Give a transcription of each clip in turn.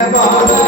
哎呀！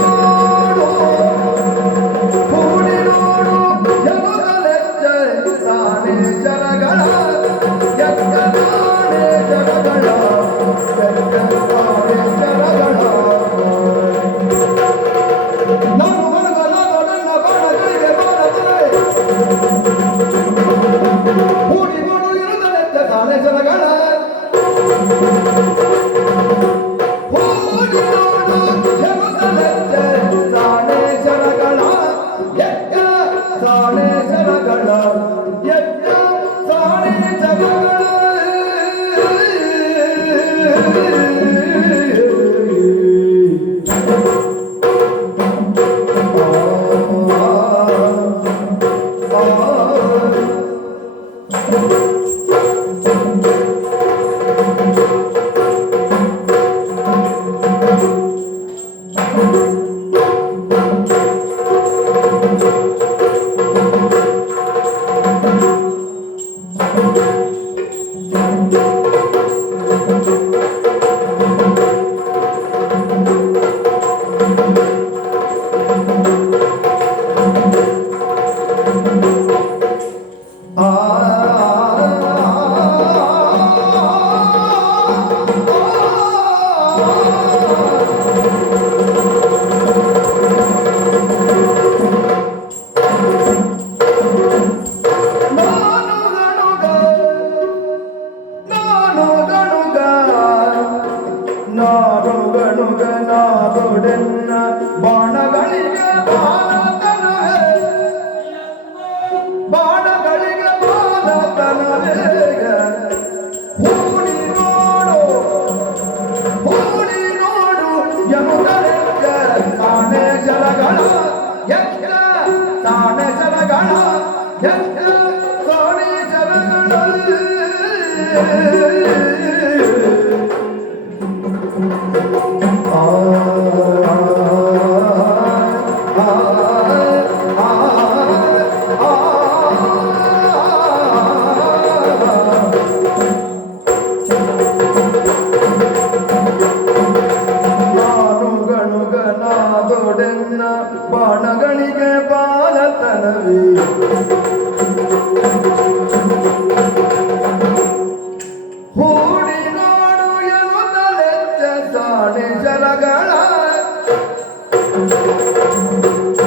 puri body ಯಮಗoverleftarrow ತಾನೆ Yeah. ज़र